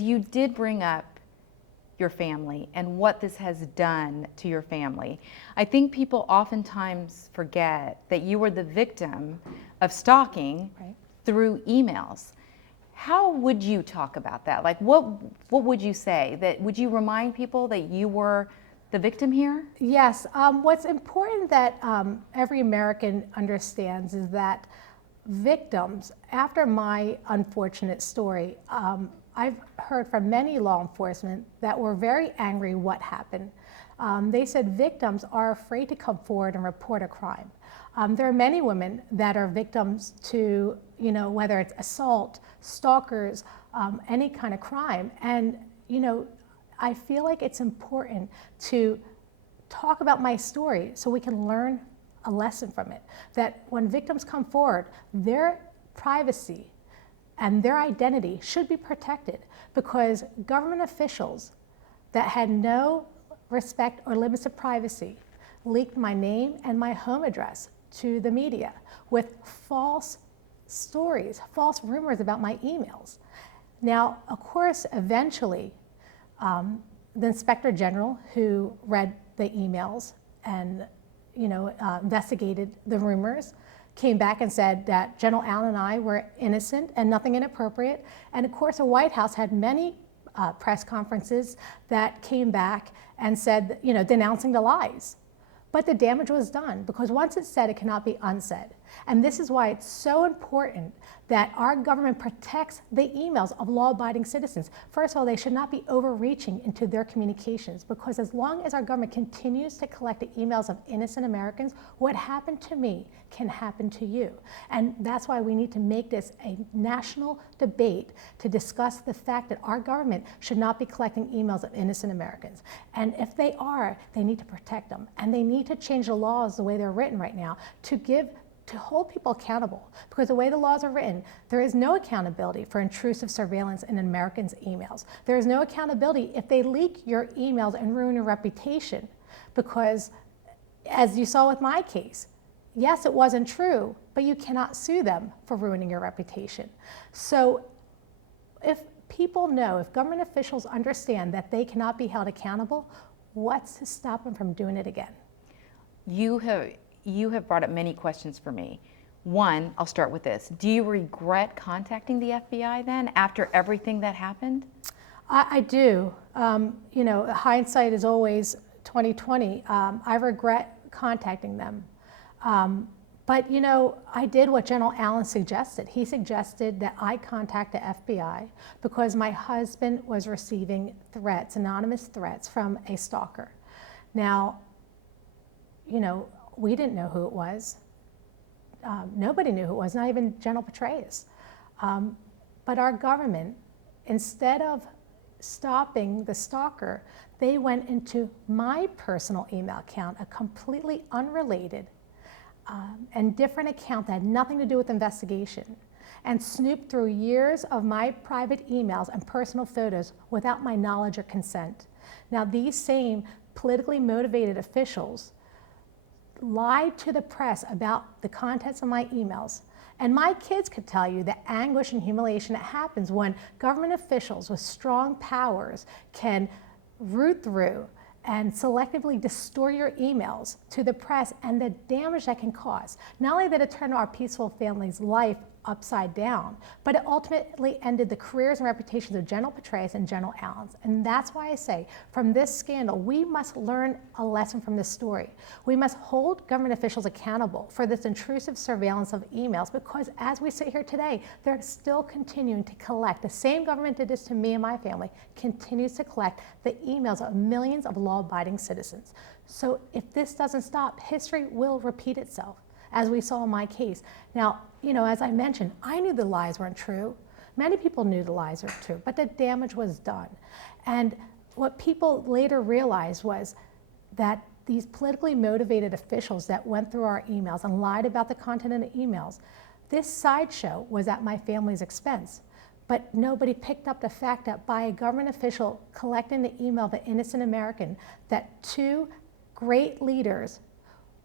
You did bring up your family and what this has done to your family. I think people oftentimes forget that you were the victim of stalking through emails. How would you talk about that? Like, what would you say? Would you remind people that you were the victim here? Yes. What's important that every American understands is that victims, after my unfortunate story, I've heard from many law enforcement that were very angry what happened. They said victims are afraid to come forward and report a crime. There are many women that are victims to, whether it's assault, stalkers, any kind of crime. And, I feel like it's important to talk about my story so we can learn a lesson from it. That when victims come forward, their privacy and their identity should be protected, because government officials that had no respect or limits of privacy leaked my name and my home address to the media with false stories, false rumors about my emails. Now, of course, eventually, the Inspector General, who read the emails and investigated the rumors, came back and said that General Allen and I were innocent and nothing inappropriate. And of course, the White House had many press conferences that came back and said, denouncing the lies. But the damage was done, because once it's said, it cannot be unsaid. And this is why it's so important that our government protects the emails of law-abiding citizens. First of all, they should not be overreaching into their communications, because as long as our government continues to collect the emails of innocent Americans, what happened to me can happen to you. And that's why we need to make this a national debate to discuss the fact that our government should not be collecting emails of innocent Americans. And if they are, they need to protect them. And they need to change the laws the way they're written right now to hold people accountable, because the way the laws are written, there is no accountability for intrusive surveillance in Americans' emails. There is no accountability if they leak your emails and ruin your reputation, because as you saw with my case, yes, it wasn't true, but you cannot sue them for ruining your reputation. So if people know, if government officials understand that they cannot be held accountable, what's to stop them from doing it again? You have brought up many questions for me. One, I'll start with this. Do you regret contacting the FBI then, after everything that happened? I do. Hindsight is always 20/20. I regret contacting them. But I did what General Allen suggested. He suggested that I contact the FBI because my husband was receiving threats, anonymous threats from a stalker. Now, we didn't know who it was. Nobody knew who it was, not even General Petraeus. But our government, instead of stopping the stalker, they went into my personal email account, a completely unrelated and different account that had nothing to do with investigation, and snooped through years of my private emails and personal photos without my knowledge or consent. Now, these same politically motivated officials lied to the press about the contents of my emails. And my kids could tell you the anguish and humiliation that happens when government officials with strong powers can root through and selectively distort your emails to the press, and the damage that can cause. Not only did it turn our peaceful family's life upside down, but it ultimately ended the careers and reputations of General Petraeus and General Allen. And that's why I say, from this scandal, we must learn a lesson from this story. We must hold government officials accountable for this intrusive surveillance of emails, because as we sit here today, they're still continuing to collect. The same government did this to me and my family, continues to collect the emails of millions of law-abiding citizens. So if this doesn't stop, history will repeat itself, as we saw in my case. Now, as I mentioned, I knew the lies weren't true. Many people knew the lies were true, but the damage was done. And what people later realized was that these politically motivated officials that went through our emails and lied about the content of the emails, this sideshow was at my family's expense. But nobody picked up the fact that by a government official collecting the email of an innocent American, that two great leaders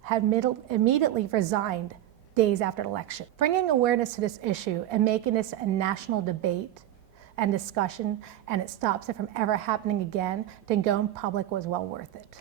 had immediately resigned days after the election. Bringing awareness to this issue and making this a national debate and discussion, and it stops it from ever happening again, then going public was well worth it.